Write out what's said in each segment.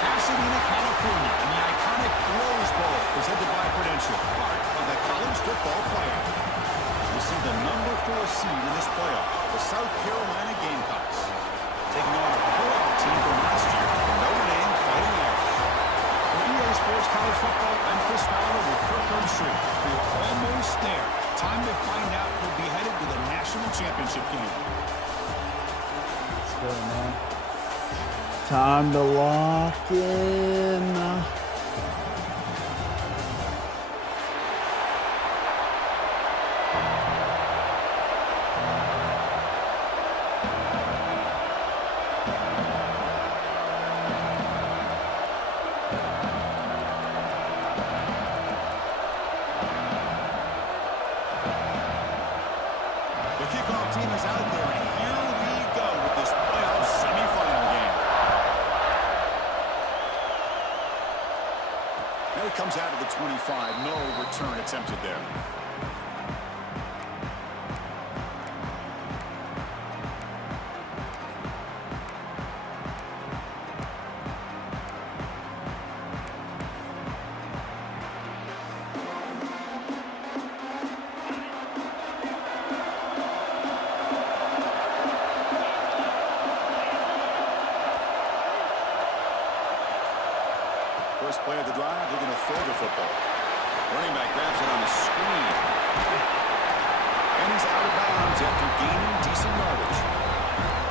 Pasadena, California, and the iconic Rose Bowl presented by Prudential, part of the college football playoff. We see the number 4 seed in this playoff, the South Carolina Gamecocks, taking on a playoff team from last year, Notre Dame Fighting Irish. For EA Sports College Football, I'm Chris Fowler with Kirkland Street. We're almost there. Time to find out who'll be headed to the national championship game. Let's go, man. Time to lock in. The kickoff team is out there, and here we go with this playoff semifinal game. Now he comes out of the 25. No return attempted there. First play of the drive, looking to throw the football. Running back grabs it on the screen. And he's out of bounds after gaining decent yardage.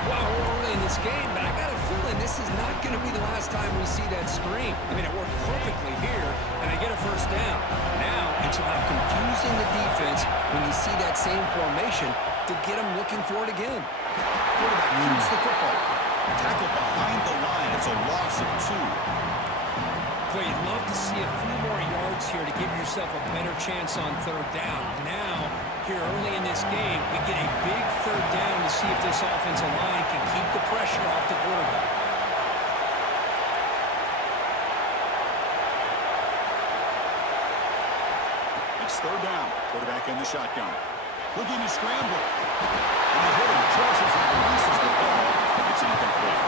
Well, we're early in this game, but I got a feeling this is not going to be the last time we see that screen. I mean, it worked perfectly here, and I get a first down. Now, it's about confusing the defense when you see that same formation to get them looking for it again. Quarterback shoots the football. Tackle behind the line. It's a loss of 2. But you'd love to see a few more yards here to give yourself a better chance on third down. Now, here early in this game, we get a big third down to see if this offensive line can keep the pressure off the quarterback. It's third down. Quarterback in the shotgun. Looking to scramble. And the hitter crosses and releases the ball. It's incomplete.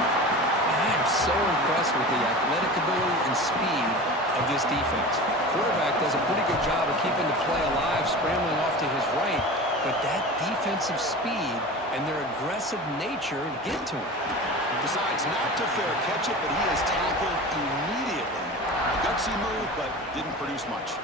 I am so impressed with the athletic ability and speed of this defense. Quarterback does a pretty good job of keeping the play alive, scrambling off to his right, but that defensive speed and their aggressive nature get to him. Decides not to fair catch it, but he is tackled immediately. Gutsy move, but didn't produce much.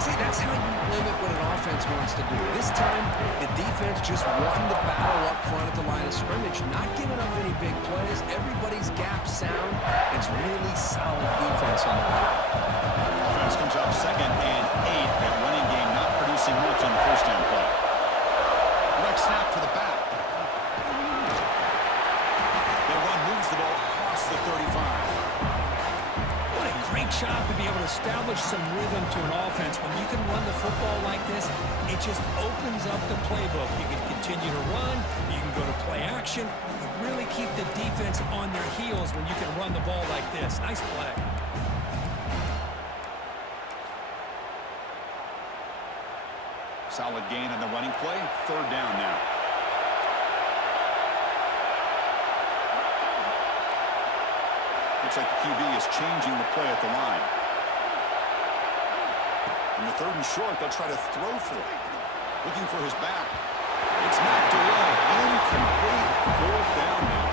See, that's how you limit what an offense wants to do. This time, the defense just won the battle up front at the line of scrimmage, not giving up any big plays. Everybody's gap sound. It's really solid defense on the line. Offense comes up 2nd and 8. That running game not producing much on the first down play. Direct snap to the back. That run moves the ball across the 35. Great job to be able to establish some rhythm to an offense. When you can run the football like this, it just opens up the playbook. You can continue to run. You can go to play action. You really keep the defense on their heels when you can run the ball like this. Nice play. Solid gain on the running play. Third down now. Looks like the QB is changing the play at the line. In the 3rd and short, they'll try to throw for it. Looking for his back. It's knocked away. Incomplete. 4th down now.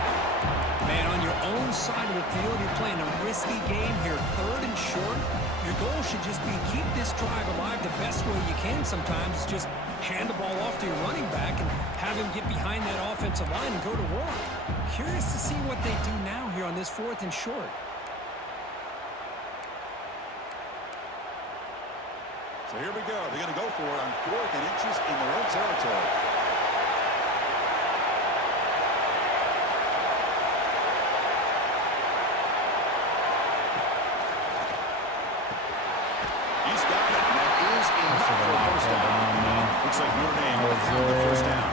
Man, on your own side of the field, you're playing a risky game here. 3rd and short. Your goal should just be keep this drive alive the best way you can sometimes. Just hand the ball off to your running back and have him get behind that offensive line and go to work. Curious to see what they do now here on this 4th and short. So here we go. They're going to go for it on 4th and inches in their own territory. He's got it, and that is enough for a first down. Looks like Notre Dame will have the first down.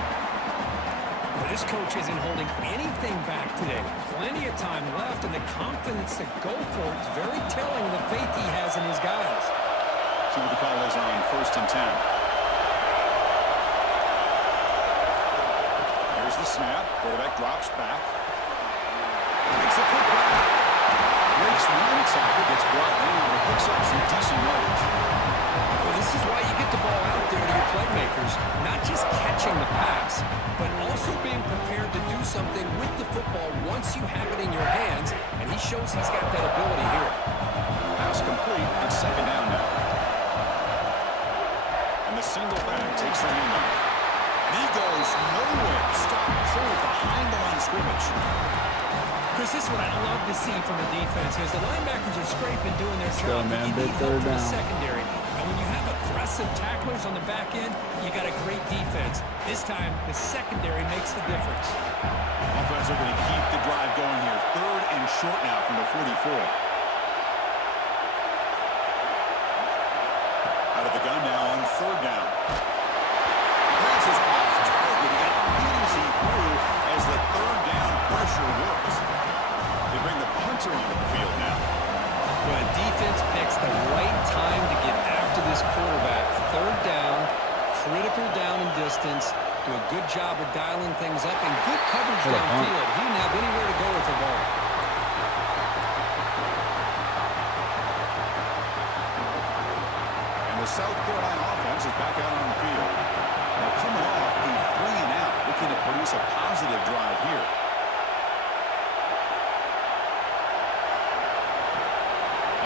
This coach isn't holding anything back today. Plenty of time left, and the confidence to go for it is very telling the faith he has in his guys. See what the call is on 1st and 10. Here's the snap. Quarterback drops back. Makes a quick run. Breaks one tackle, gets brought in, and picks up some decent yards. Well, this is why you get the ball out there to your playmakers. Not just catching the pass, but also being prepared to do something with the football once you have it in your hands, and he shows he's got that ability here. Pass complete. It's 2nd down now. And the single back takes the handoff. And he goes nowhere. Stop cold behind the line of scrimmage. Chris, this is what I love to see from the defense is the linebackers are scraping, doing their go, job. man. You Big need third help from the down. secondary. And when you have aggressive tacklers on the back end, you got a great defense. This time, the secondary makes the difference. Offense are going to keep the drive going here. 3rd and short now from the 44. Out of the gun now on 3rd down. Pass is off target. He got easy through as the 3rd down pressure works. They bring the punter onto the field now. Well, defense picks the right time to get after this quarterback. 3rd down, critical down and distance. Do a good job of dialing things up and good coverage downfield. He didn't have anywhere to go with the ball. And the South Carolina offense is back out on the field. Now coming off a 3-and-out, looking to produce a positive drive here.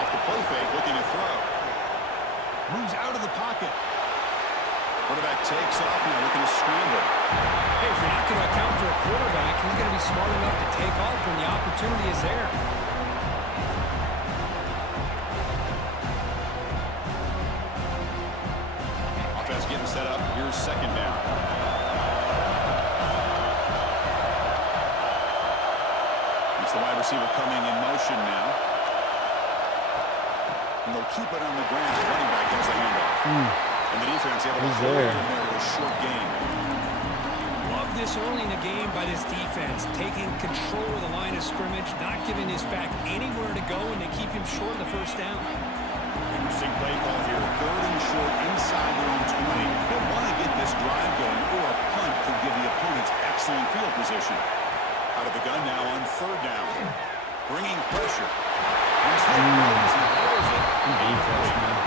Off the play fake, looking to throw. Moves out of the pocket. Quarterback takes off now, looking to scramble. Hey, if you're not going to account for a quarterback, he's going to be smart enough to take off when the opportunity is there. Offense getting set up. Here's 2nd down. It's the wide receiver coming in motion now. And they'll keep it on the ground. The running back gets the handoff. And the defense able to hold it in a short game. Love this early in the game by this defense, taking control of the line of scrimmage, not giving his back anywhere to go, and they keep him short of the 1st down. Interesting play call here. 3rd and short inside their own 20. They want to get this drive going, or a punt could give the opponents excellent field position. Out of the gun now on 3rd down. Bringing pressure. He's hit as he throws it. Defense, man.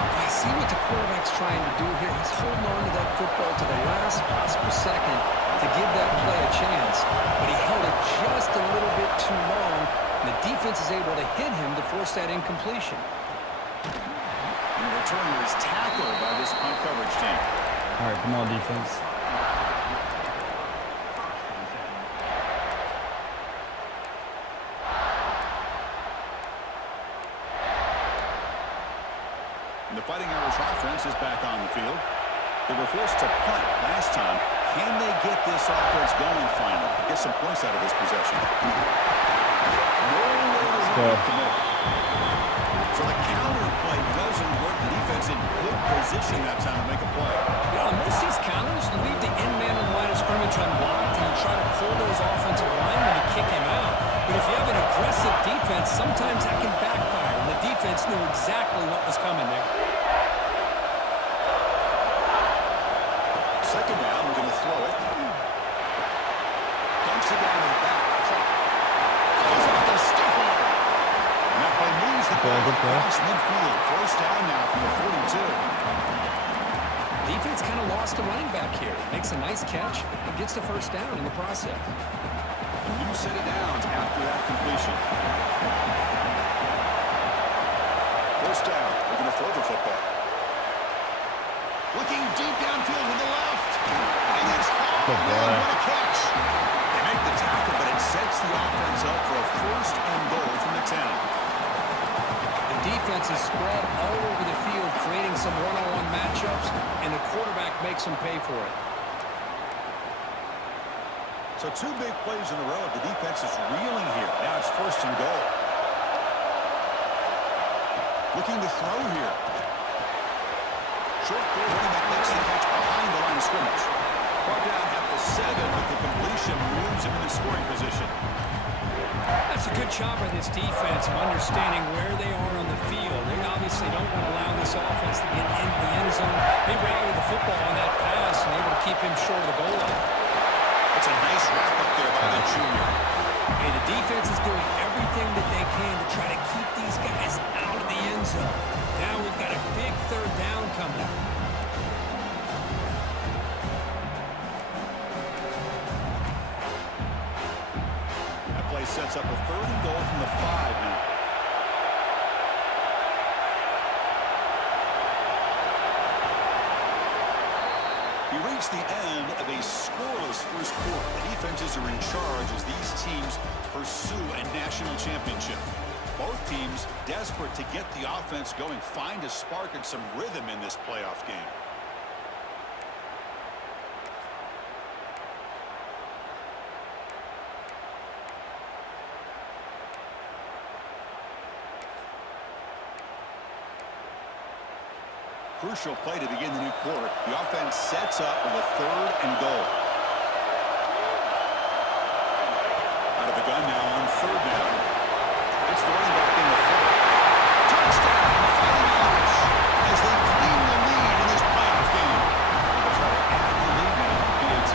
I see what the quarterback's trying to do here. He's holding on to that football to the last possible second to give that play a chance. But he held it just a little bit too long, and the defense is able to hit him to force that incompletion. And the returner is tackled by this punt coverage team. All right, come on, defense. And the Fighting Irish offense is back on the field. They were forced to punt last time. Can they get this offense going finally? Get some points out of this possession. Let's go. So the counter play doesn't work. The defense in good position that time to make a play. Yeah, most of these counters, you leave the in man on the line of scrimmage unblocked, and you try to pull those offensive linemen to kick him out. But if you have an aggressive defense, sometimes that can backfire, and the defense knew exactly what was coming there. 2nd down, we're going to throw it. Dumps it down in the back. Calls off the stiffer. And that play moves the ball across midfield. 1st down now from the 42. Defense kind of lost a running back here. Makes a nice catch and gets the 1st down in the process. A new set of downs after that completion. 1st down, we're going to throw the football. Looking deep downfield to the left. And it's hard. What a catch. They make the tackle, but it sets the offense up for a 1st and goal from the 10. The defense is spread all over the field, creating some one-on-one matchups, and the quarterback makes them pay for it. So 2 big plays in a row. The defense is reeling here. Now it's 1st and goal. Looking to throw here. Short throw, running back makes the catch behind the line of scrimmage. Brought down at the 7, but the completion moves him into scoring position. That's a good job by this defense of understanding where they are on the field. They obviously don't want to allow this offense to get into the end zone. They rallied the football on that pass and able to keep him short of the goal line. That's a nice wrap up there by the junior. Hey, the defense is doing everything that they can to try to keep these guys out of the end zone. Now we've got a big third down coming up. That play sets up a 3rd and goal from the 5 now. We reach the end of a scoreless first quarter. The defenses are in charge as these teams pursue a national championship. Both teams desperate to get the offense going, find a spark and some rhythm in this playoff game. Crucial play to begin the new quarter. The offense sets up with a 3rd and goal. Out of the gun now on 3rd down. It's the running back in the front. Touchdown, Fighting Irish, as they claim the lead in this playoff game. They'll try to add the lead now to PAT.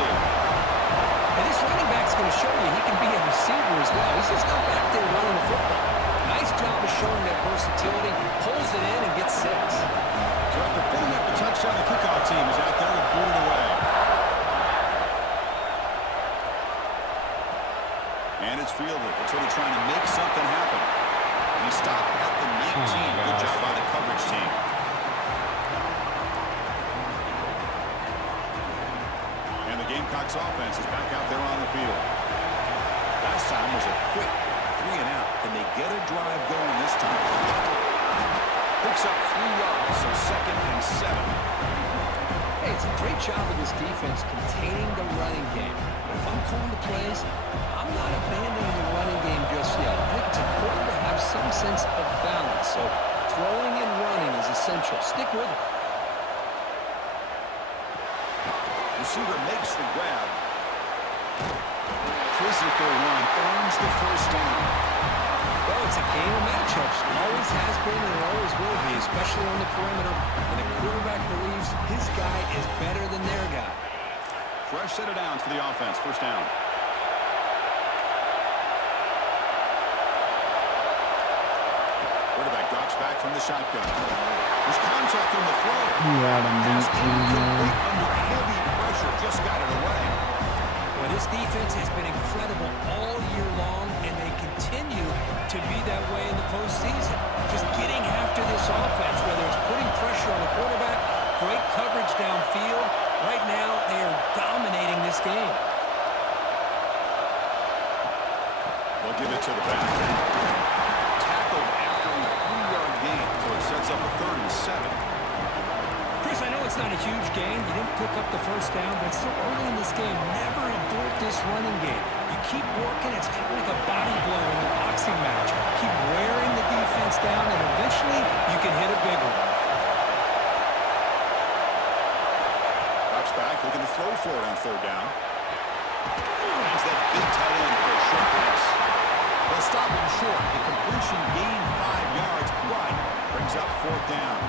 And this running back's going to show you he can be a receiver as well. He's just not back there running the football. Nice job of showing that versatility. Pulls it in and gets 6. So after putting up the touchdown, the kickoff team is out there to boot it away. And it's fielded. It's really trying to make something happen. He stopped at the 19. Good job by the coverage team. And the Gamecocks offense is back out there on the field. Last time was a quick 3 and out. Can they get a drive going this time? Picks up 3 yards, so 2nd and 7. Hey, it's a great job of this defense containing the running game. But if I'm calling the plays, I'm not abandoning the running game just yet. I think it's important to have some sense of balance. So throwing and running is essential. Stick with it. Receiver makes the grab. Physical run earns the 1st down. Well, it's a game of matchups. Always has been and always will be, especially on the perimeter. And the quarterback believes his guy is better than their guy. Fresh set of downs for the offense. 1st down. Quarterback drops back from the shotgun. There's contact on the throw. Yeah, Pass I'm incomplete under heavy pressure. Just got it away. Well, this defense has been incredible all year long, and they continue to be that way in the postseason. Just getting after this offense, whether it's putting pressure on the quarterback, great coverage downfield. Right now, they are dominating this game. They'll give it to the back. Tackled after a 3-yard gain, so it sets up a 3rd and 7. Chris, I know it's not a huge game. You didn't pick up the 1st down, but it's so early in this game. Never abort this running game. You keep working. It's kind of like a body blow in a boxing match. Keep wearing the defense down, and eventually you can hit a big one. Drops back, looking to throw for it on 3rd down. Finds that big tight end for a short pass. They'll stop him short. The completion gained 5 yards, but brings up 4th down.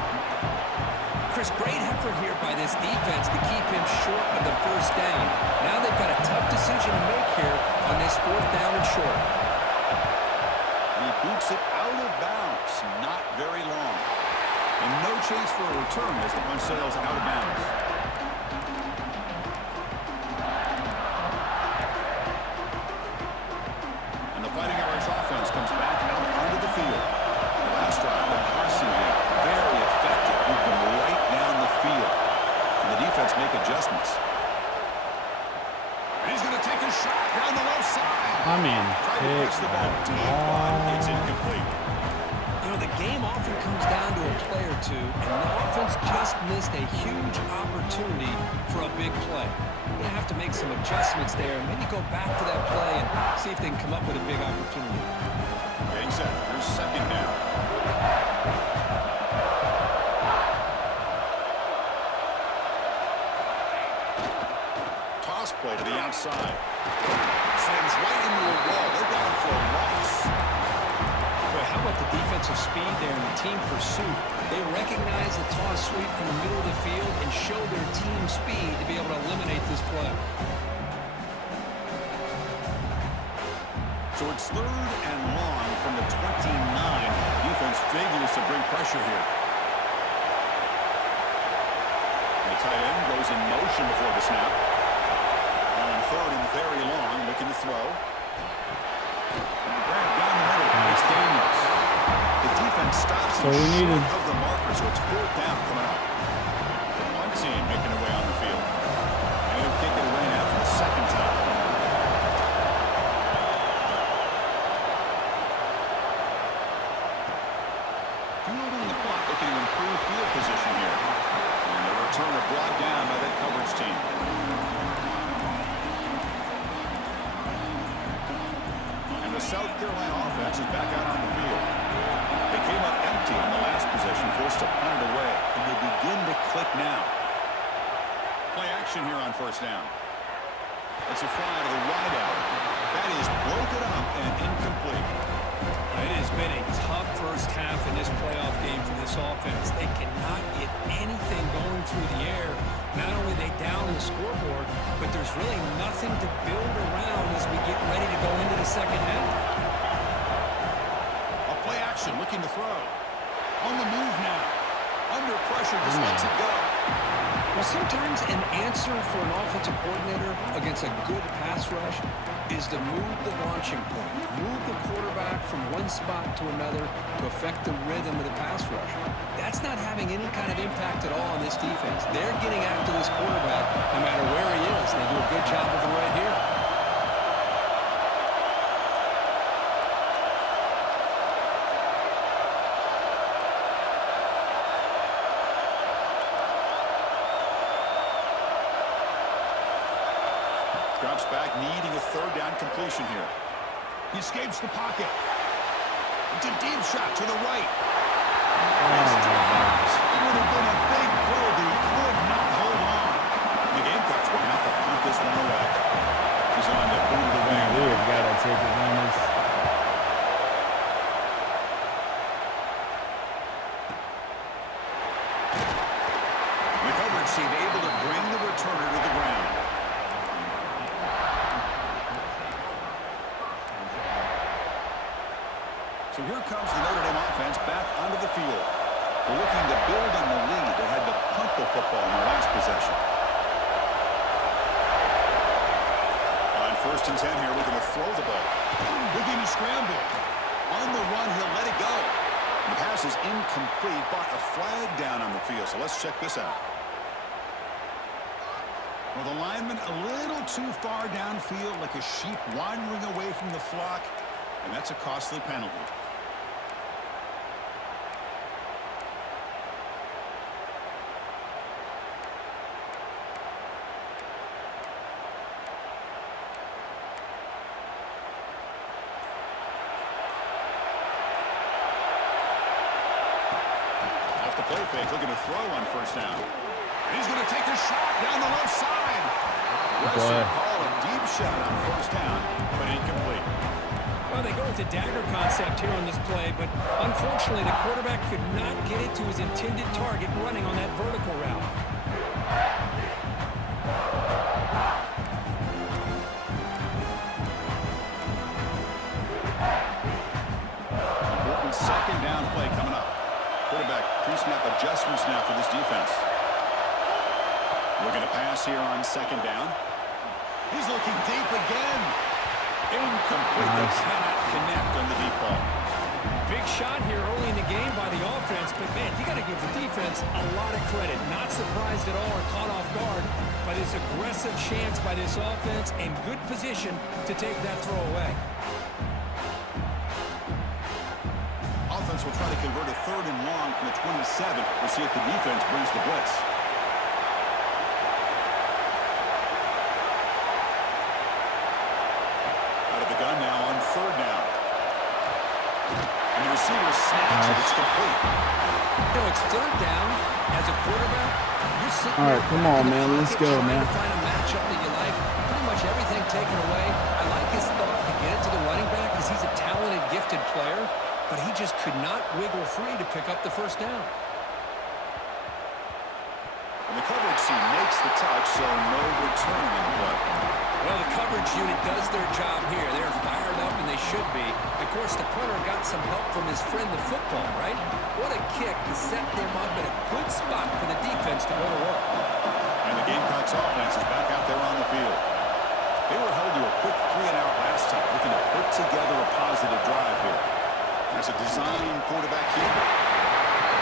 Chris, great effort here by this defense to keep him short of the 1st down. Now they've got a tough decision to make here on this 4th down and short. And he boots it out of bounds. Not very long. And no chance for a return as the punt sails out of bounds. And the Fighting Irish offense comes back out onto the field. The last drive, the passing game, very effective. Moving right down the field. And the defense make adjustments. And he's going to take a shot down the left side. I mean, Tried to place the ball deep, but it's incomplete. You know, the game often comes down to a play or two, and the offense just missed a huge opportunity for a big play. They're going to have to make some adjustments there and maybe go back to that play and see if they can come up with a big opportunity. Getting set. Here's 2nd down. play to the outside. Sends right into a wall. They're down for a loss. Boy, how about the defensive speed there and the team pursuit? They recognize the toss sweep from the middle of the field and show their team speed to be able to eliminate this play. So it's 3rd and long from the 29. Defense figures to bring pressure here. The tight end goes in motion before the snap. Now on 3rd and very long, looking to throw. Grab down the middle. It's Daniels. The defense stops So we needed of the marker, so it's 4th down coming up. One team making their way on the field. And they'll kick it away now for the 2nd time. Fielding the clock, looking to improve field position here. And the returner brought down by that coverage team. And the South Carolina offense is back out on the field. They came up empty on the last possession, forced to punt it away. And they begin to click now. Play action here on 1st down. It's a fly to the wideout. That is broken up and incomplete. It has been a tough first half in this playoff game for this offense. They cannot get anything going through the air. Not only are they down the scoreboard, but there's really nothing to build around as we get ready to go into the 2nd half. A play action looking to throw. On the move now. Under pressure, just lets it go. Well, sometimes an answer for an offensive coordinator against a good pass rush is to move the launching point, move the quarterback from one spot to another to affect the rhythm of the pass rush. That's not having any kind of impact at all on this defense. They're getting after this quarterback no matter where he is. They do a good job of it right here. Drops back, needing a 3rd down completion here. He escapes the pocket. It's a deep shot to the right. It would have been a big play, but he could not hold on. The Gamecocks will have to punt this one away. He's on to boot it away. We've got to take advantage. The coverage team able to bring the returner to the ground. So here comes the Notre Dame offense back onto the field. They're looking to build on the lead. They had to punt the football in their last possession. On 1st and 10 here, looking to throw the ball. Looking to scramble. On the run, he'll let it go. The pass is incomplete, but a flag down on the field. So let's check this out. Well, the lineman a little too far downfield, like a sheep wandering away from the flock, and that's a costly penalty. Play fake, looking to throw on 1st down. He's going to take a shot down the left side. Western call a deep shot on 1st down, but incomplete. Well, they go with the dagger concept here on this play, but unfortunately the quarterback could not get it to his intended target running on that vertical route. Important 2nd down play coming up. Quarterback pre-snap adjustments now for this defense. Looking to pass here on 2nd down. He's looking deep again. Incomplete. They cannot connect on the deep ball. Big shot here early in the game by the offense, but man, you got to give the defense a lot of credit. Not surprised at all or caught off guard by this aggressive chance by this offense and good position to take that throw away. Offense will try to convert a 3rd and long from the 27. We'll see if the defense brings the blitz. Out of the gun now on 3rd down. And the receiver snaps it. It's complete. You know, it's 3rd down as a quarterback. You're sitting All right, come on, man. Let's go, man. Find a matchup that you like. taken away. I like his thought to get it to the running back because he's a talented, gifted player, but he just could not wiggle free to pick up the first down. And the coverage team makes the touch, so no return in the play. Well, the coverage unit does their job here. They're fired up, and they should be. Of course, the punter got some help from his friend, the football, right? What a kick to set them up in a good spot for the defense to go to work. And the Gamecocks offense is back out there on the field. They were held to a quick 3-and-out last time, looking to put together a positive drive here. There's a design quarterback here.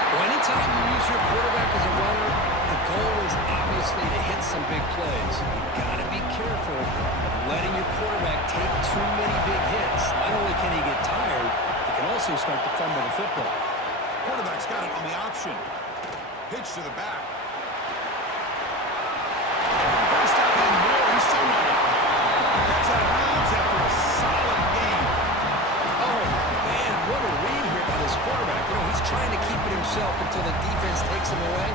Well, anytime you use your quarterback as a runner, the goal is obviously to hit some big plays. You've got to be careful of letting your quarterback take too many big hits. Not only can he get tired, he can also start to fumble the football. Quarterback's got it on the option. Pitch to the back. First down and more. He's still running. That's out of bounds after a solid game. Oh, man, what a read here by this quarterback. You know, he's trying to keep it himself until the defense takes him away.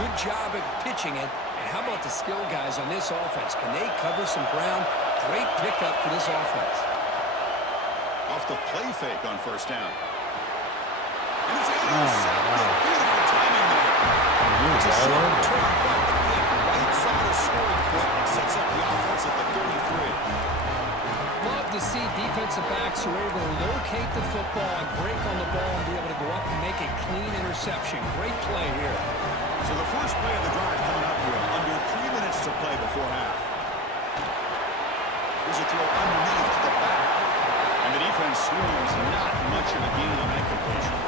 Good job at pitching it. And how about the skill guys on this offense? Can they cover some ground? Great pickup for this offense. Off the play fake on first down. And it's intercepted. Beautiful timing there. It's a short return, but the right side of scoring point and sets up the offense at the 33. Love to see defensive backs who are able to locate the football and break on the ball and be able to go up and make a clean interception. Great play here. So the first play of the drive coming up here. Under 3 minutes to play before half. Here's a throw underneath to the back. And the defense swarms not much of a gain on that completion.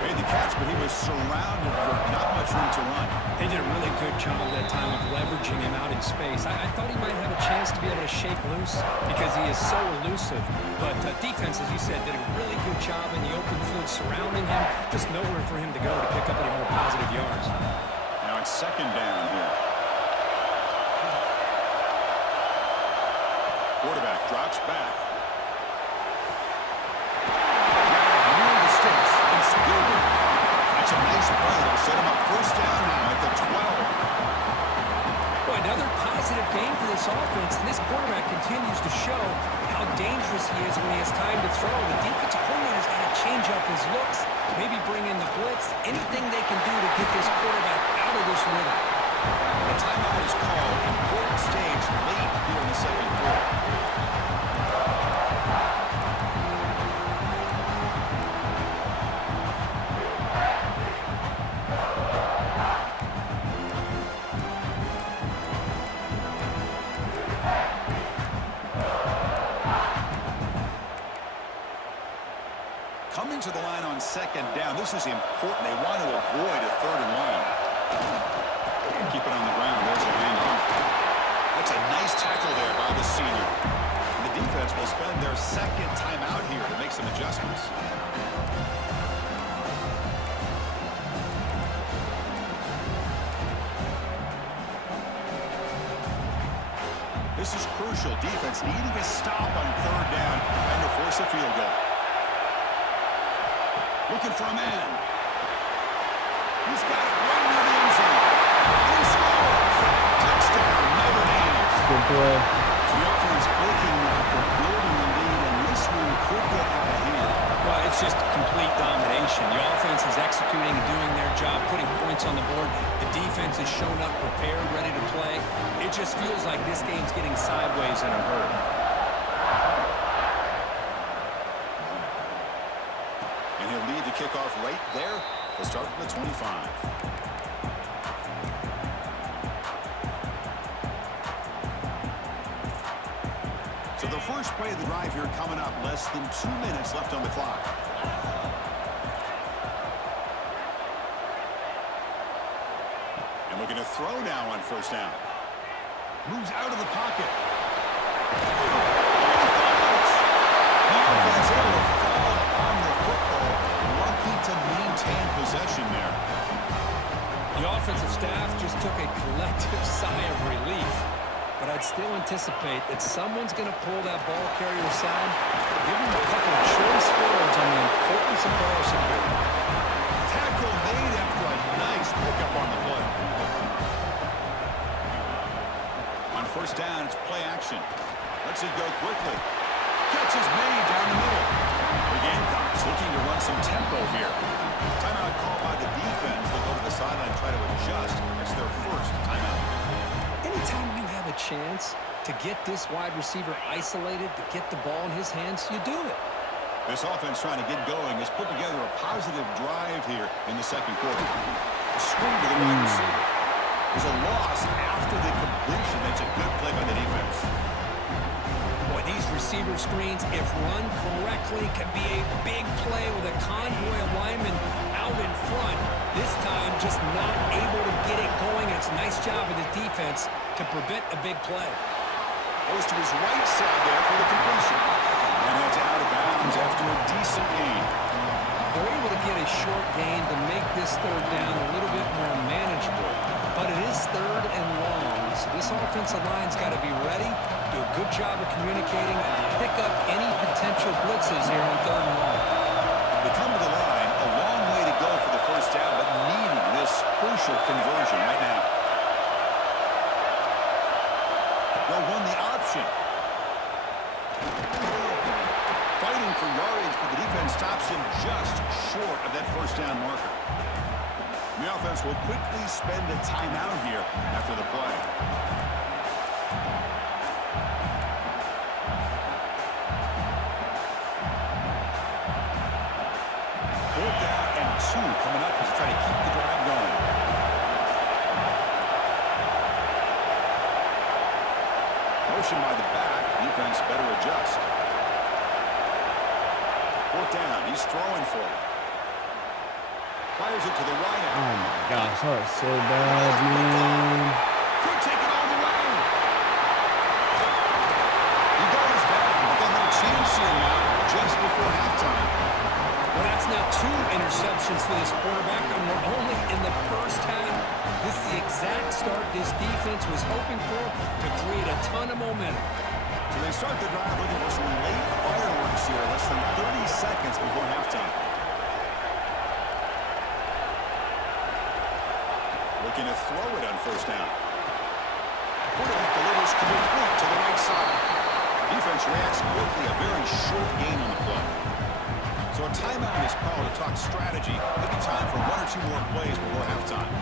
Made the catch, but he was surrounded for not much room to run. They did a really good job that time of leveraging him out in space. I thought he might have a chance to be able to shake loose because he is so elusive. But defense, as you said, did a really good job in the open field surrounding him. Just nowhere for him to go to pick up any more positive yards. Now it's second down here. Quarterback drops back. That's a nice play. They'll set him up first down now at the 12. Boy, another positive game for this offense, and this quarterback continues to show how dangerous he is when he has time to throw. The defensive coordinator's got to change up his looks, maybe bring in the blitz, anything they can do to get this quarterback out of this rhythm. The timeout is called. Important stage late here in the second quarter. Coming to the line on second down. This is important. They want to avoid a 3rd and 1. Keep it on the ground. There's a handoff. That's a nice tackle there by the senior. And the defense will spend their second time out here to make some adjustments. This is crucial. Defense needing a stop on 3rd down and to force a field goal. Looking for a man. He's got it right near the end zone. And he scores. Touchdown, Notre Dame. Good play. The offense working now for building the lead, and this one could get out of hand. Well, it's just complete domination. The offense is executing and doing their job, putting points on the board. The defense has shown up prepared, ready to play. It just feels like this game's getting sideways in a hurry. And he'll lead the kickoff right there. He'll start from the 25. So the first play of the drive here coming up. Less than 2 minutes left on the clock. And looking to throw now on first down. Moves out of the pocket. The offense able to fall on the football. Lucky to maintain possession there. The offensive staff just took a collective sigh of relief. But I'd still anticipate that someone's going to pull that ball carrier aside, give him a couple of choice words on the importance of ball security. Tackle made after a nice pickup on the play. On first down, it's play action. Lets it go quickly. Catch is made down the middle. The Gamecocks looking to run some tempo here. Timeout called by the defense. Look over the sideline, try to adjust. It's their first timeout. Anytime you have a chance to get this wide receiver isolated, to get the ball in his hands, you do it. This offense trying to get going has put together a positive drive here in the second quarter. A swing to the wide receiver. There's a loss after the completion. That's a good play by the defense. Boy, these receiver screens, if run correctly, can be a big play with a convoy of linemen out in front. This time, just not able to get it going. It's a nice job of the defense to prevent a big play. Goes to his right side there for the completion. And that's out of bounds after a decent gain. They're able to get a short gain to make this third down a little bit more manageable. But it is third and long, so this offensive line's got to be ready, do a good job of communicating, and pick up any potential blitzes here on third and long. They come to the line, a long way to go for the first down, but needing this crucial conversion right now. They'll run the option. Fighting for yardage, but the defense stops him just short of that first down marker. The offense will quickly spend a timeout here after the play. Fourth down and 2 coming up as they try to keep the drive going. Motion by the back. Defense better adjust. Fourth down. He's throwing for it. Fires it to the right. Oh my gosh, that was so bad, man. Could take it all the way. He goes down, but they'll have a chance here now just before halftime. Well, that's now 2 interceptions for this quarterback, and we're only in the first half. This is the exact start this defense was hoping for to create a ton of momentum. So they start the drive looking for some late fireworks here, less than 30 seconds before halftime. Looking to throw it on first down. Quarterback delivers complete to the right side. Defense reacts quickly, a very short gain on the play. So a timeout is called to talk strategy. Maybe time for 1 or 2 more plays before halftime.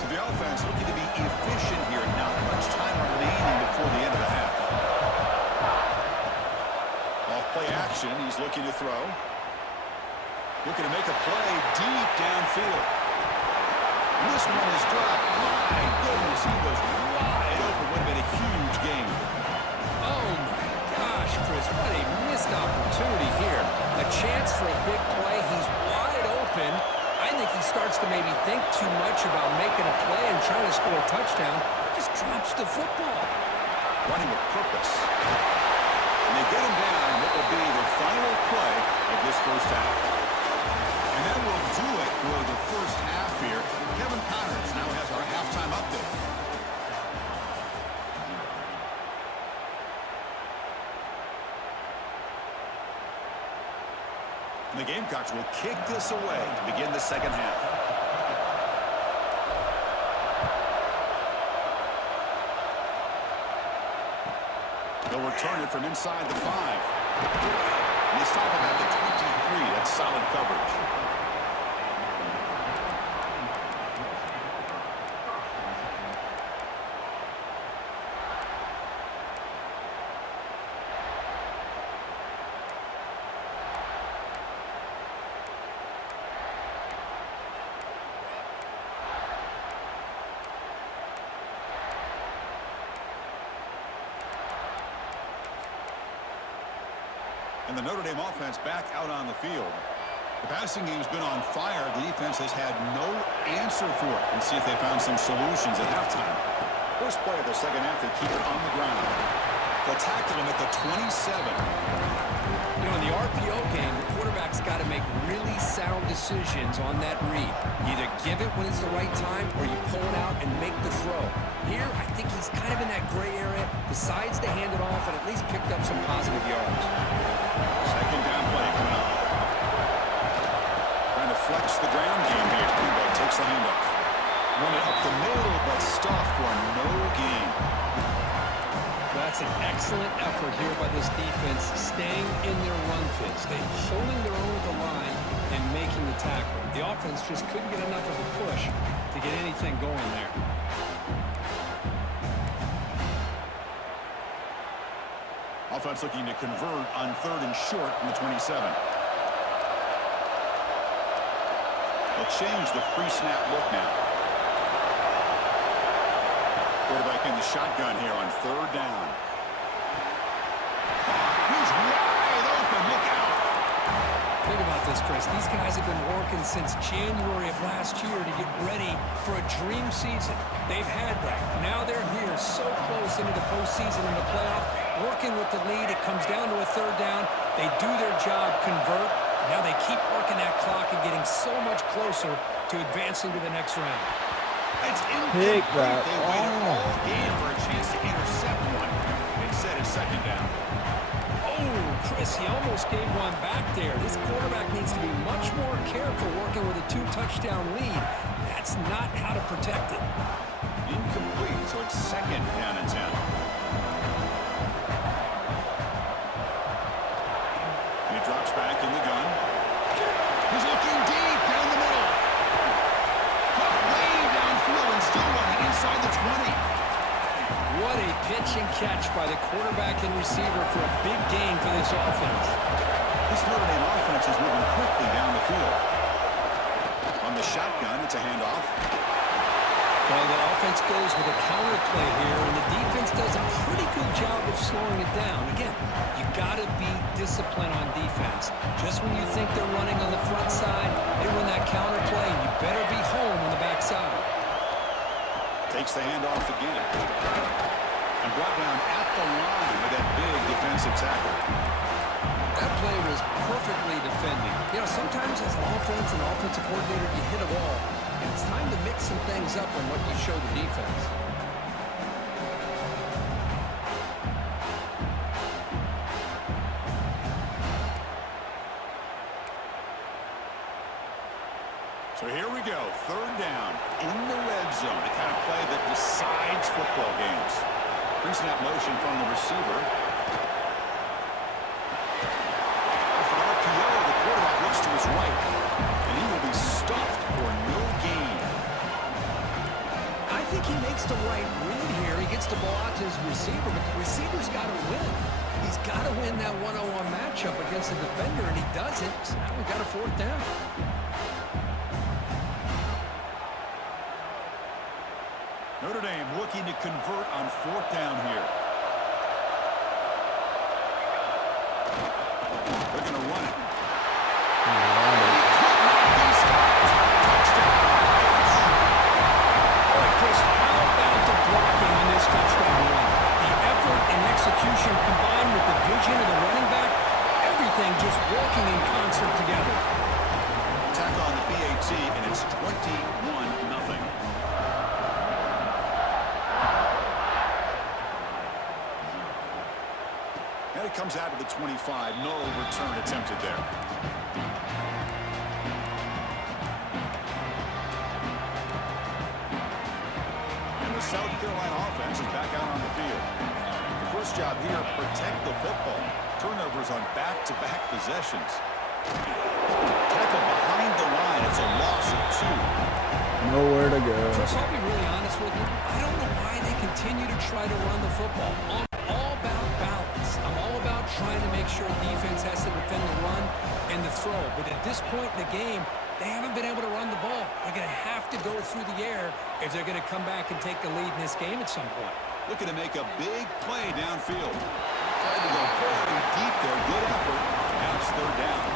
So the offense looking to be efficient here. Not much time remaining before the end of the half. Play action, he's looking to throw. Looking to make a play deep downfield. And this one is dropped. My goodness, he was wide open. Would have been a huge game. Oh my gosh, Chris, what a missed opportunity here. A chance for a big play. He's wide open. I think he starts to maybe think too much about making a play and trying to score a touchdown. Just drops the football. Running with purpose. And they get him down what will be the final play of this first half. And that will do it for the first half here. Kevin Connors now has our halftime update. And the Gamecocks will kick this away to begin the second half. They'll return it from inside the 5. And they stop him at the 23. That's solid coverage. And the Notre Dame offense back out on the field. The passing game's been on fire. The defense has had no answer for it. And see if they found some solutions at halftime. First play of the second half, they keep it on the ground. They'll tackle him at the 27. You know, in the RPO game, the quarterback's got to make really sound decisions on that read. Either give it when it's the right time or you pull it out and make the throw. Here, I think he's kind of in that gray area, decides to hand it off and at least picked up some positive yards. Second down play coming up. Trying to flex the ground game takes the handoff. Run it up the middle, but stuffed for no gain. That's an excellent effort here by this defense, staying in their run fit, staying holding their own at the line and making the tackle. The offense just couldn't get enough of a push to get anything going there. Offense looking to convert on 3rd and short from the 27. They'll change the pre-snap look now. Quarterback in the shotgun here on 3rd down. He's wide open. Look out. Think about this, Chris. These guys have been working since January of last year to get ready for a dream season. They've had that. Now they're here so close into the postseason and the playoff, working with the lead. It comes down to a 3rd down. They do their job, convert. Now they keep working that clock and getting so much closer to advancing to the next round. It's Pick that. They waited all game for a chance to intercept one. Instead, it's 2nd down. Oh, Chris, he almost gave one back there. This quarterback needs to be much more careful working with a 2-touchdown lead. That's not how to protect it. Incomplete, so it's 2nd down and 10. And he drops back in the gun. He's looking deep down the middle. Caught way downfield and still running inside the 20. What a pitch and catch by the quarterback and receiver for a big gain for this offense. This Notre Dame offense is moving quickly down the field. On the shotgun, it's a handoff. Well, the offense goes with a counter play here, and the defense does a pretty good job of slowing it down. Again, you got to be disciplined on defense. Just when you think they're running on the front side, they run that counter play, and you better be home on the back side. Takes the handoff again. And brought down at the line with that big defensive tackle. That play was perfectly defended. You know, sometimes as an offense and offensive coordinator, you hit a wall. And it's time to mix some things up on what you show the defense. So here we go, 3rd down in the red zone. The kind of play that decides football games. Pre-snap motion from the receiver. With an RPO, the quarterback looks to his right, and he will be stuffed for no gain. I think he makes the right read here. He gets the ball out to his receiver, but the receiver's got to win. He's got to win that one-on-one matchup against the defender, and he doesn't. So now we've got a 4th down. Notre Dame looking to convert on 4th down here. They're going to run it. Chris, how about the blocking on this touchdown run? The effort and execution combined with the vision of the running back, everything just working in concert together. Tackle on the PAT, and it's 21-0. And it comes out to the 25. No return attempted there. And the South Carolina offense is back out on the field. The first job here, protect the football. Turnovers on back-to-back possessions. Tackle behind the line. It's a loss of 2. Nowhere to go. Chris, I'll be really honest with you. I don't know why they continue to try to run the football. I'm all about balance. I'm all about trying to make sure defense has to defend the run and the throw. But at this point in the game, they haven't been able to run the ball. They're going to have to go through the air if they're going to come back and take the lead in this game at some point. Looking to make a big play downfield. Tried to go very deep there. Good effort. Now it's 3rd down.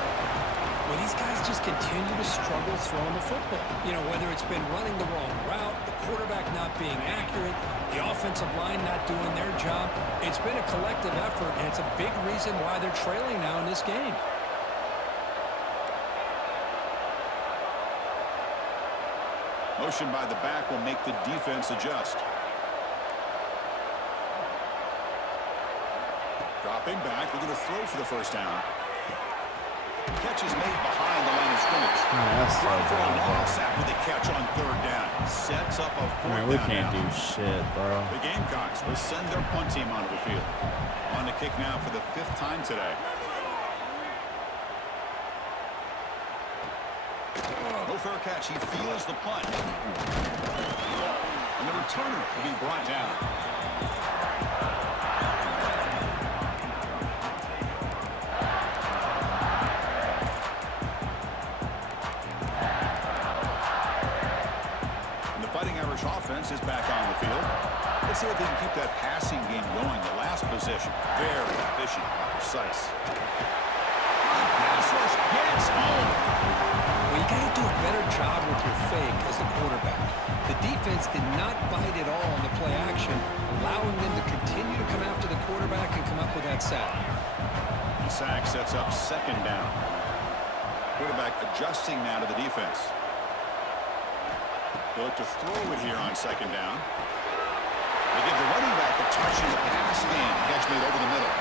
Well, these guys just continue to struggle throwing the football. You know, whether it's been running the wrong route, the quarterback not being accurate, the offensive line not doing their job. It's been a collective effort, and it's a big reason why they're trailing now in this game. Motion by the back will make the defense adjust. Dropping back, looking to throw for the 1st down. Catch is made behind the line of scrimmage. That's so Thrown for a bad, long sack with a catch on third down. Sets up a fourth man, we down can't now. do shit, bro. The Gamecocks will send their punt team onto the field. On the kick now for the 5th time today. No fair catch. He feels the punt. And the returner will be brought down. And the Fighting Irish offense is back on the field. Let's see if they can keep that passing game going. The last possession, very efficient, precise. Pass rush gets home. Well, you got to do a better job with your fake as the quarterback. The defense did not bite at all on the play action, allowing them to continue to come after the quarterback and come up with that sack. The sack sets up 2nd down. Quarterback adjusting now to the defense. They'll look to throw it here on 2nd down. They give the running back a touch in the pass game. Catch made over the middle.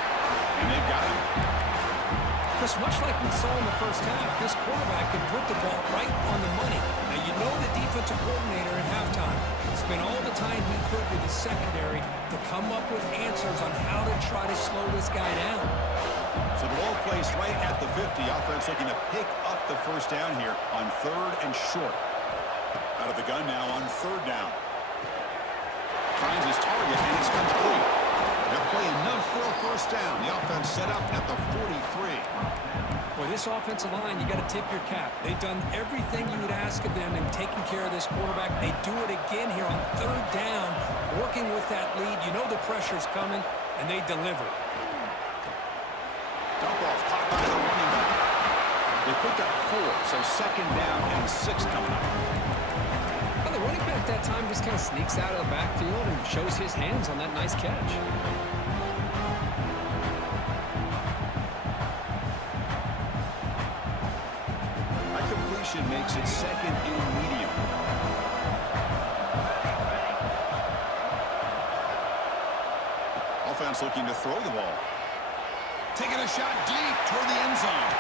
And they've got him. Because much like we saw in the first half, this quarterback can put the ball right on the money. Now, you know the defensive coordinator at halftime spent all the time he could with the secondary to come up with answers on how to try to slow this guy down. So the ball placed right at the 50. Offense looking to pick up the 1st down here on 3rd and short. Out of the gun now on 3rd down. Finds his target, and it's complete. They'll play enough for a 1st down. The offense set up at the 43. Boy, this offensive line, you got to tip your cap. They've done everything you would ask of them in taking care of this quarterback. They do it again here on 3rd down, working with that lead. You know the pressure's coming, and they deliver. Dump off caught by the running back. They picked up 4, so 2nd down and 6 coming up. Well, the running back that time just kind of sneaks out of the backfield and shows his hands on that nice catch. That completion makes it 2nd and medium. Offense looking to throw the ball. Taking a shot deep toward the end zone.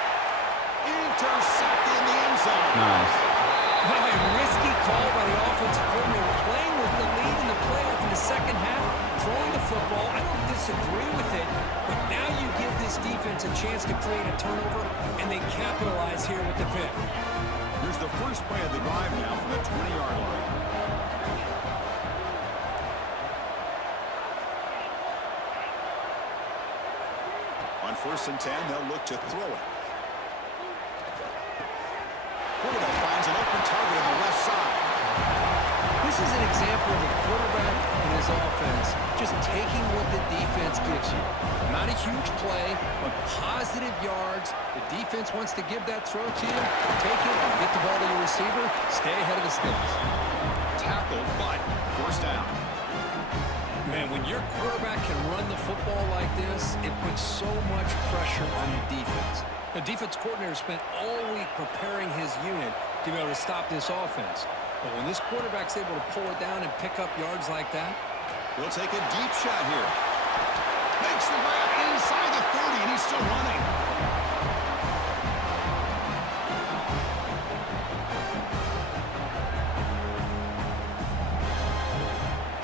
Intercepted in the end zone. Nice. Well, a risky call by the offensive coordinator, playing with the lead in the playoff in the 2nd half, throwing the football. I don't disagree with it, but now you give this defense a chance to create a turnover, and they capitalize here with the pick. Here's the first play of the drive now from the 20-yard line. On 1st and 10, they'll look to throw it. Quarterback finds an open target on the left side. This is an example of a quarterback and his offense just taking what the defense gives you. Not a huge play, but positive yards. The defense wants to give that throw to you. Take it, get the ball to your receiver, stay ahead of the sticks. Tackled, but 1st down. Man, when your quarterback can run the football like this, it puts so much pressure on the defense. The defense coordinator spent all week preparing his unit to be able to stop this offense. But when this quarterback's able to pull it down and pick up yards like that, he'll take a deep shot here. Makes the grab inside the 30, and he's still running.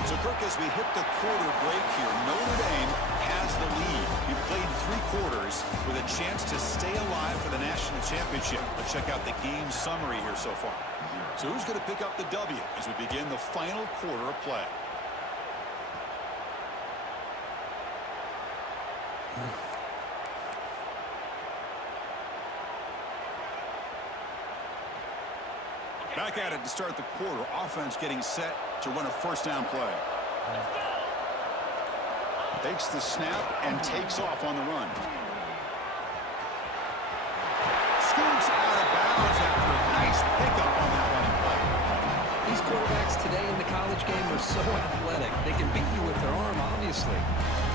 So, Kirk, as we hit the quarter break here, Notre Dame has the lead. You played 3 quarters with a chance to stay alive for the national championship. Let's check out the game summary here so far. So who's going to pick up the W as we begin the final quarter of play? Back at it to start the quarter. Offense getting set to run a 1st down play. Takes the snap and takes off on the run. Scoots out of bounds after a nice pickup on that running play. these quarterbacks today in the college game are so athletic. They can beat you with their arm, obviously.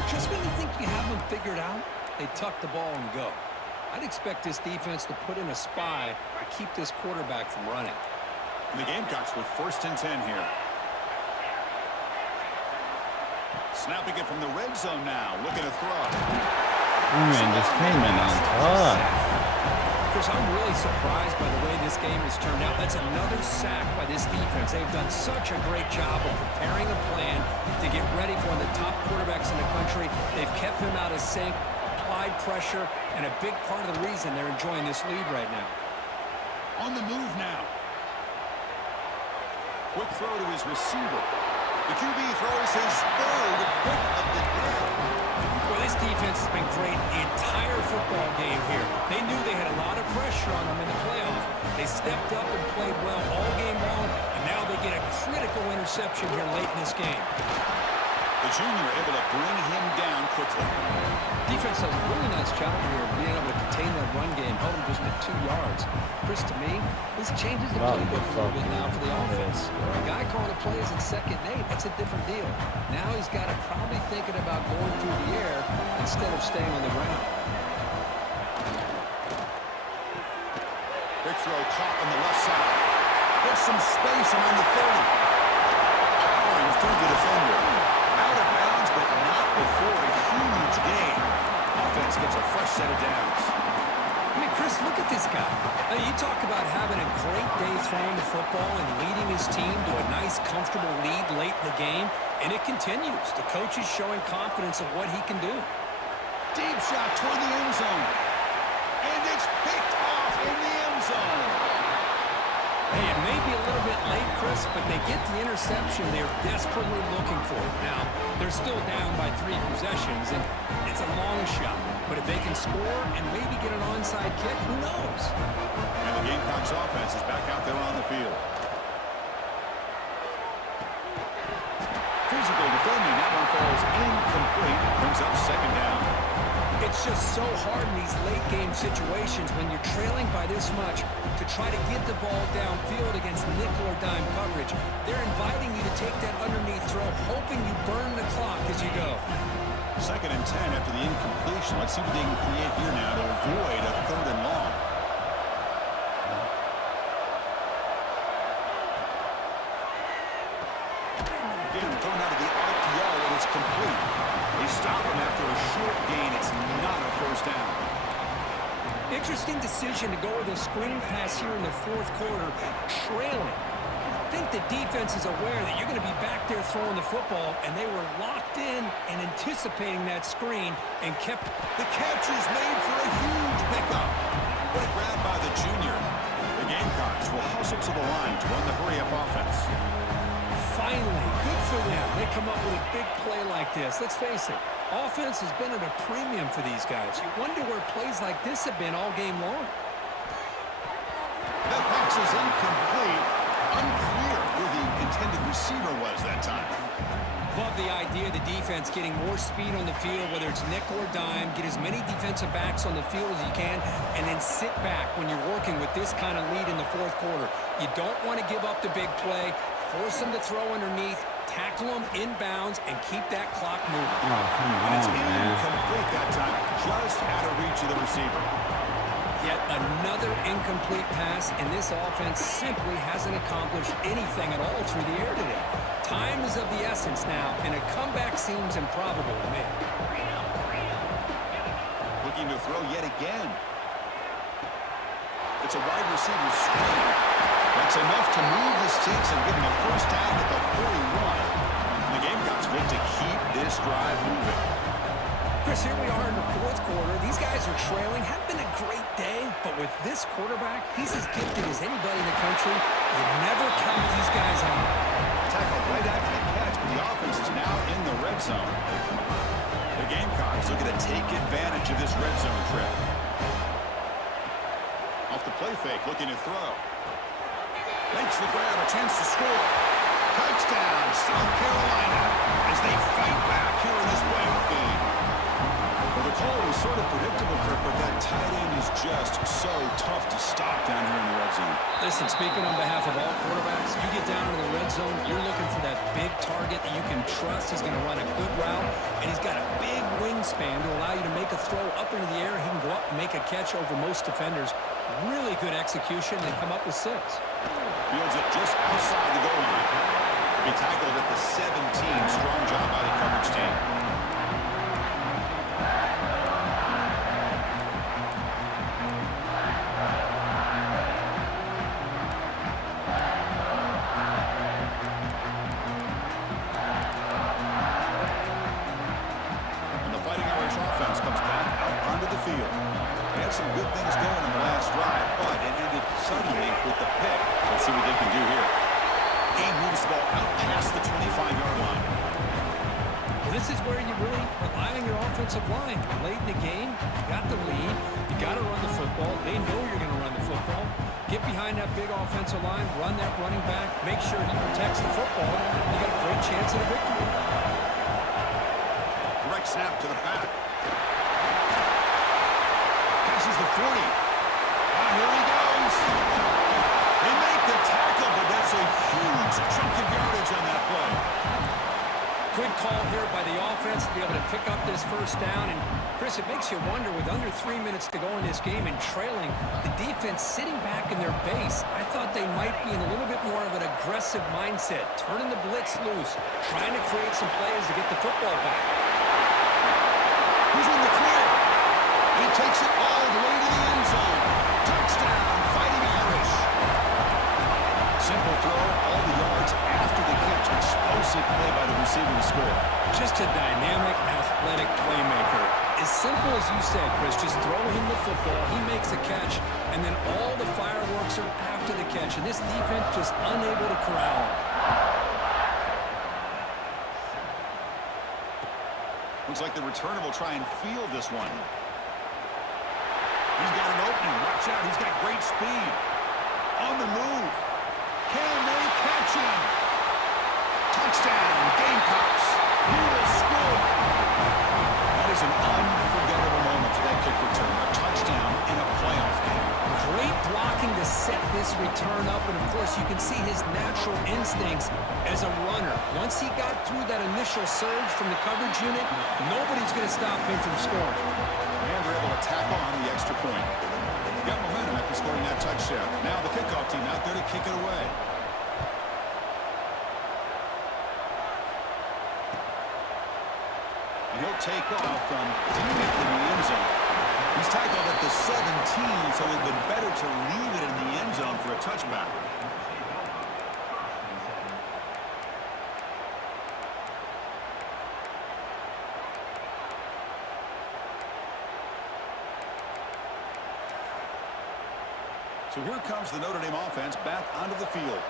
Just when you think you have them figured out, they tuck the ball and go. I'd expect this defense to put in a spy to keep this quarterback from running. And the Gamecocks with 1st and 10 here. Snapping it from the red zone now. Looking to throw. I mean, just came in on top. Chris, I'm really surprised by the way this game has turned out. That's another sack by this defense. They've done such a great job of preparing a plan to get ready for one of the top quarterbacks in the country. They've kept him out of sync, applied pressure, and a big part of the reason they're enjoying this lead right now. On the move now. Quick throw to his receiver. The QB throws his third pick of the day. Well, this defense has been great the entire football game here. They knew they had a lot of pressure on them in the playoff. They stepped up and played well all game long, and now they get a critical interception here late in this game. The junior able to bring him down quickly. Defense does a really nice job here of being able to contain that run game, held him just at 2 yards. Chris, to me, this changes the playbook a little bit now for the offense. The guy calling the plays in 2nd and 8, that's a different deal. Now he's got to probably thinking about going through the air instead of staying on the ground. Big throw caught on the left side. There's some space around the 30. Powering through the defender. Out of bounds, but not before a huge gain. Offense gets a fresh set of downs. I mean, Chris, look at this guy. I mean, you talk about having a great day throwing the football and leading his team to a nice, comfortable lead late in the game, and it continues. The coach is showing confidence of what he can do. Deep shot toward the end zone. And it's picked off in the end zone. Hey, it may be a little bit late, Chris, but they get the interception they're desperately looking for. Now, they're still down by 3 possessions, and it's a long shot. But if they can score and maybe get an onside kick, who knows? And the Gamecocks offense is back out there on the field. Physical defending, that one falls incomplete. Brings up 2nd down. It's just so hard in these late-game situations when you're trailing by this much to try to get the ball downfield against nickel or dime coverage. They're inviting you to take that underneath throw, hoping you burn the clock as you go. 2nd and 10 after the incompletion. Let's see what they can create here now to avoid a 3rd and long. Getting thrown out of the RPO, and it's complete. They stop him after a short gain. It's not a 1st down. Interesting decision to go with a screen pass here in the 4th quarter, trailing. I think the defense is aware that you're going to be back there throwing the football, and they were locked in and anticipating that screen and kept. The catch is made for a huge pickup. What a grab by the junior. The Gamecocks will hustle to the line to run the hurry-up offense. Finally, good for them. They come up with a big play like this. Let's face it, offense has been at a premium for these guys. You wonder where plays like this have been all game long. That pass is incomplete. Unclear who the intended receiver was that time. Love the idea of the defense getting more speed on the field, whether it's nickel or dime, get as many defensive backs on the field as you can, and then sit back when you're working with this kind of lead in the 4th quarter. You don't want to give up the big play, force them to throw underneath, tackle them inbounds, and keep that clock moving. Oh, come on, It's man. incomplete that time, just out of reach of the receiver. Yet another incomplete pass, and this offense simply hasn't accomplished anything at all through the air today. Time is of the essence now, and a comeback seems improbable to me. Looking to throw yet again. It's a wide receiver screen. That's enough to move the sticks and give them a 1st down at the 41. And the Gamecocks look to keep this drive moving. Chris, here we are in the 4th quarter. These guys are trailing. Hadn't been a great day, but with this quarterback, he's as gifted as anybody in the country. You never count these guys out. Tackled right after the catch, but the offense is now in the red zone. The Gamecocks looking to take advantage of this red zone trip. Off the play fake, looking to throw. Makes the grab, a chance to score. Touchdown, South Carolina, as they fight back here in this playoff game. Well, the call was sort of predictable, Kirk, but that tight end is just so tough to stop down here in the red zone. Listen, speaking on behalf of all quarterbacks, you get down into the red zone, you're looking for that big target that you can trust. He's going to run a good route, and he's got a big wingspan to allow you to make a throw up into the air. He can go up and make a catch over most defenders. Really good execution. They come up with 6. Fields it just outside the goal line. He tackled at the 17. Strong job by the coverage team. offensive line. Late in the game, you got the lead. You got to run the football. They know you're going to run the football. Get behind that big offensive line, run that running back, make sure he protects the football. You got a great chance at a victory. Direct snap to the back. Passes the 40. Here he goes. They make the tackle, but that's a huge chunk of yardage on that play. Good call here by the offense to be able to pick up this first down. And, Chris, it makes you wonder, with under 3 minutes to go in this game and trailing, the defense sitting back in their base. I thought they might be in a little bit more of an aggressive mindset, turning the blitz loose, trying to create some plays to get the football back. He's in the clear. He takes it all the way to the end zone. Touchdown, Fighting Irish. Simple throw, all the yards after the catch. Explosive play by the receiver to score. Just a dynamic, athletic playmaker. As simple as you said, Chris, just throw him the football, he makes a catch, and then all the fireworks are after the catch. And this defense just unable to corral him. Looks like the returner will try and field this one. He's got an opening. Watch out. He's got great speed. On the move. Can they catch him? Touchdown, Gamecocks. He will score. That is an unforgettable moment for that kick return. A touchdown in a playoff game. Great blocking to set this return up, and of course you can see his natural instincts as a runner. Once he got through that initial surge from the coverage unit, nobody's going to stop him from scoring. And they're able to tackle on the extra point. Got momentum after scoring that touchdown. Now the kickoff team out there to kick it away. And he'll take off from deep in the end zone. He's tackled at the 17, so it would have been better to leave it in the end zone for a touchback. So here comes the Notre Dame offense back onto the field.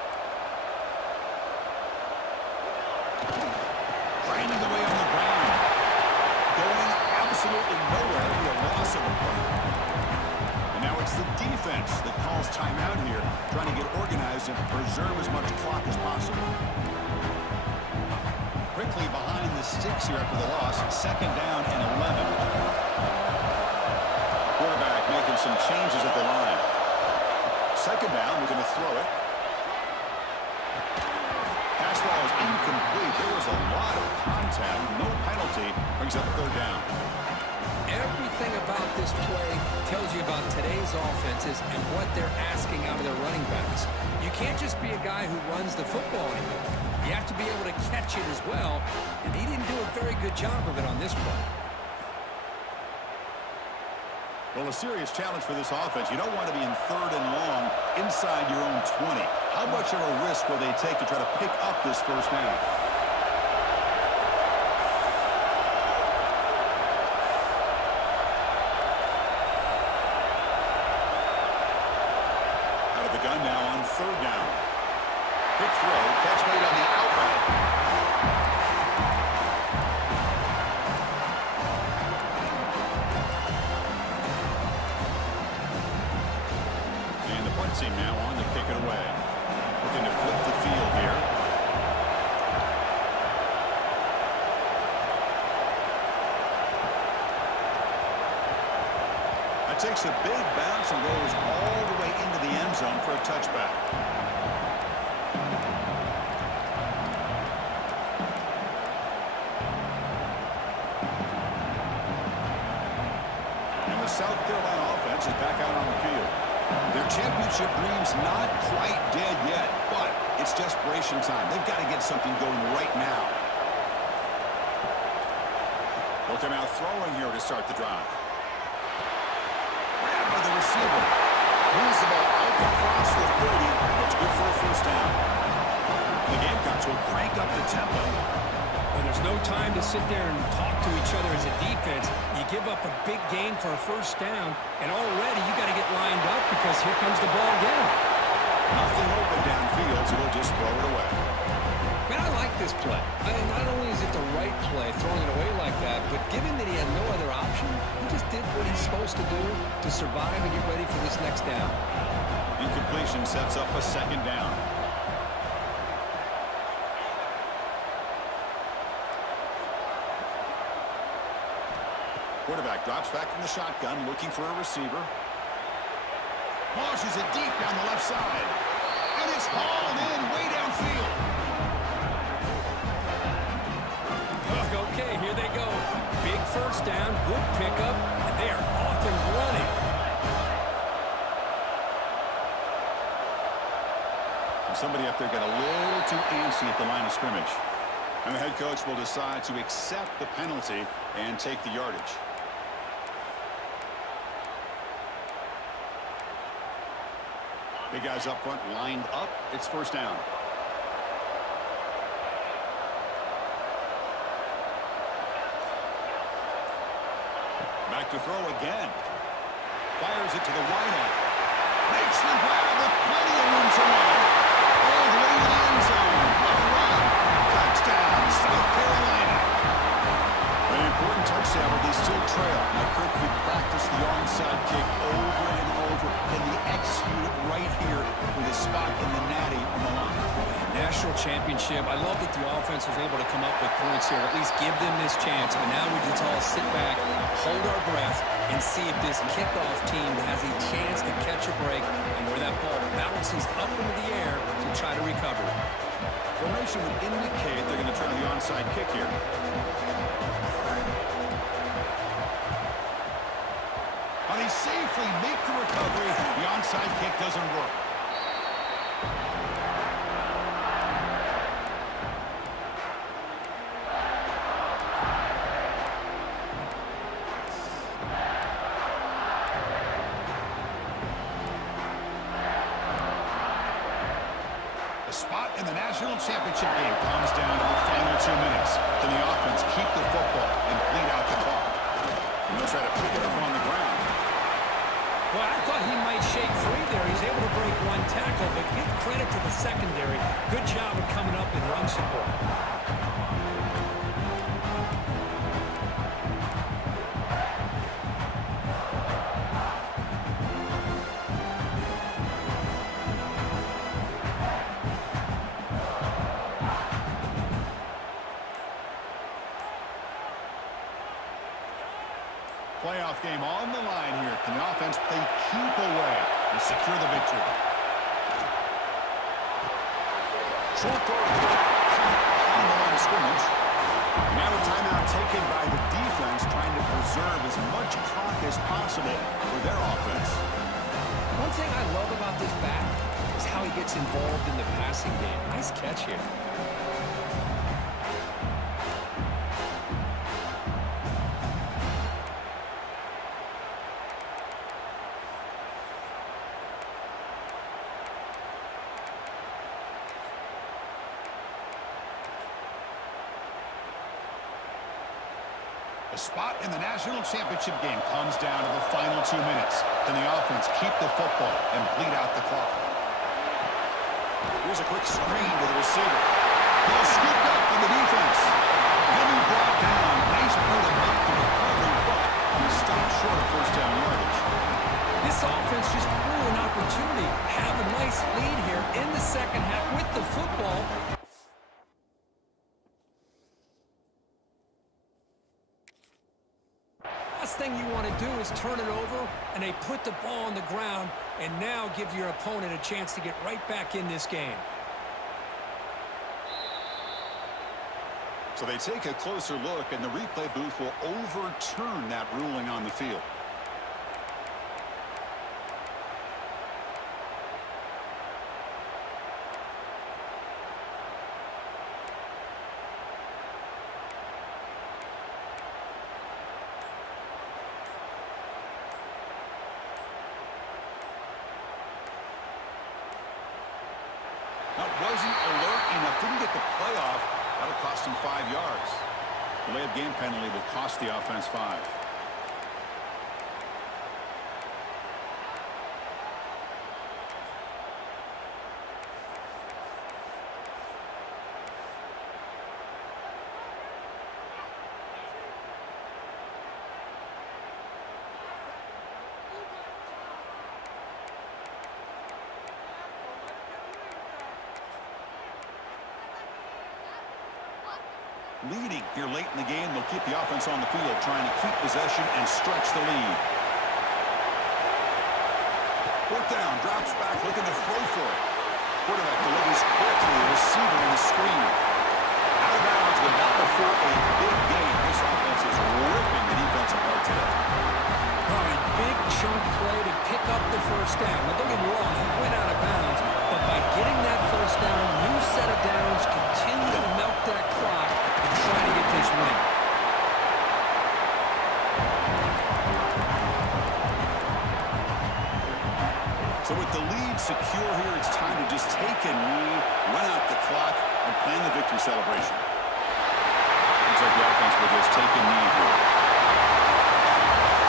Grinding away on the ground. Going absolutely nowhere with a loss of a play. And now it's the defense that calls timeout here, trying to get organized and preserve as much clock as possible. Quickly behind the sticks here after the loss. 2nd down and 11. Quarterback making some changes at the line. 2nd down, we're going to throw it. Pass ball is incomplete. There was a lot of contact. No penalty. Brings up 3rd down. Everything about this play tells you about today's offenses and what they're asking out of their running backs. You can't just be a guy who runs the football anymore. You have to be able to catch it as well, and he didn't do a very good job of it on this play. Well, a serious challenge for this offense. You don't want to be in 3rd and long inside your own 20. How much of a risk will they take to try to pick up this first down? Out of the gun now on 3rd down. Quick throw. Catch made on the outright. Team now on to kick it away. Looking to flip the field here. That takes a big bounce and goes all the way into the end zone for a touchback. And the South Carolina offense is back out on the field. Their championship dream's not quite dead yet, but it's desperation time. They've got to get something going right now. They'll come out throwing here to start the drive. Grabbed by the receiver. Moves the ball out across the 30. It's good for a first down. The Gamecocks will crank up the tempo. And there's no time to sit there and talk to each other as a defense. You give up a big gain for a first down, and already you got to get lined up because here comes the ball again. Nothing open downfield, so we'll just throw it away. Man, I like this play. And not only is it the right play, throwing it away like that, but given that he had no other option, he just did what he's supposed to do to survive and get ready for this next down. Incompletion sets up a second down. Quarterback drops back from the shotgun, looking for a receiver. Launches it deep down the left side. And it's hauled in way downfield. Okay, here they go. Big first down, good pickup, and they are off and running. And somebody up there got a little too antsy at the line of scrimmage. And the head coach will decide to accept the penalty and take the yardage. Big guys up front lined up. It's first down. Back to throw again. Fires it to the wideout. Makes the grab with plenty of room to run. All the way to the end zone. Well run. Touchdown, South Carolina. An important touchdown, but they still trail. Now Kirk could practice the onside kick over and over, and they execute it right here with a spot in the natty on the line. National championship. I love that the offense was able to come up with points here, at least give them this chance. But now we just all sit back, hold our breath, and see if this kickoff team has a chance to catch a break and where that ball bounces up into the air to try to recover it. Formation would indicate they're going to try the onside kick here. But he safely make the recovery. The onside kick doesn't work. The spot in the national championship game comes down to the final 2 minutes. Can the offense keep the football and bleed out the clock? And they'll try to pick it up on the ground. Well, I thought he might shake free there. He's able to break one tackle, but give credit to the secondary. Good job of coming up in run support. Playoff game on the line here. Can the offense play keep away and secure the victory? Short goal on the line of scrimmage. Now a timeout taken by the defense, trying to preserve as much clock as possible for their offense. One thing I love about this back is how he gets involved in the passing game. Nice catch here. The spot in the national championship game comes down to the final 2 minutes. Can the offense keep the football and bleed out the clock? Here's a quick screen to the receiver. He'll scoop up on the defense. He'll be brought down. Nice play to make the recovery, but he stopped short of first down yardage. This offense just blew an opportunity. Have a nice lead here in the second half with the football. Last thing you want to do is turn it over, and they put the ball on the ground, and now give your opponent a chance to get right back in this game. So they take a closer look, and the replay booth will overturn that ruling on the field. Wasn't alert enough, didn't get the playoff. That'll cost him 5 yards. Delay of game penalty will cost the offense 5. leading here late in the game. They'll keep the offense on the field, trying to keep possession and stretch the lead. Fourth down, drops back, looking to throw for it. Quarterback delivers quickly, receiver in the screen. Out of bounds, but not before a big game. This offense is ripping the defense apart today. Oh, a big chunk play to pick up the first down. Now, don't get me wrong, he went out of bounds, but by getting that first down, new set of downs, continue to milk that clock and try to get this win. So with the lead secure here, it's time to just take a knee, run out the clock, and plan the victory celebration. Looks like the offense will just take a knee here.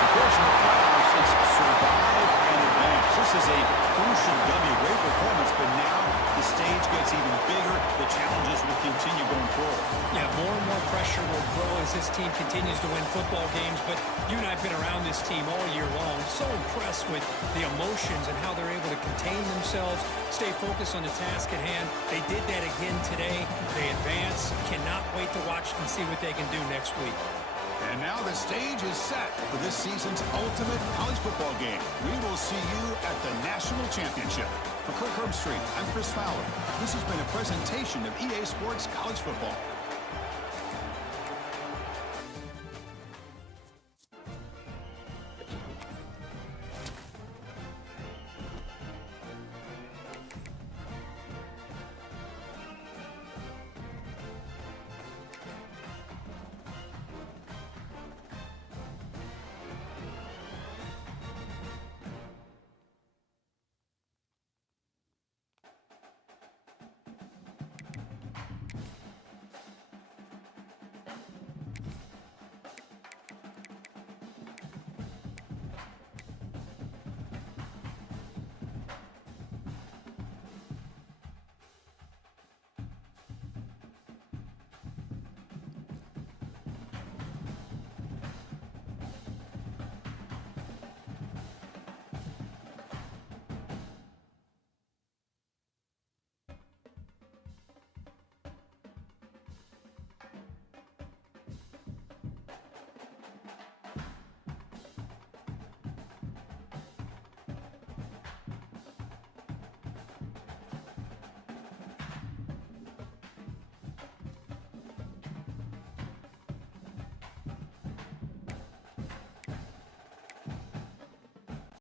Of course, in the playoffs, it's survive and advance. This is a crucial W. Great performance, but now the stage gets even bigger. The challenges will continue going forward. Yeah, more and more pressure will grow as this team continues to win football games, but you and I have been around this team all year long. So impressed with the emotions and how they're able to contain themselves, stay focused on the task at hand. They did that again today. They advance. Cannot wait to watch and see what they can do next week. And now the stage is set for this season's ultimate college football game. We will see you at the National Championship. For Kirk Herbstreit, I'm Chris Fowler. This has been a presentation of EA Sports College Football.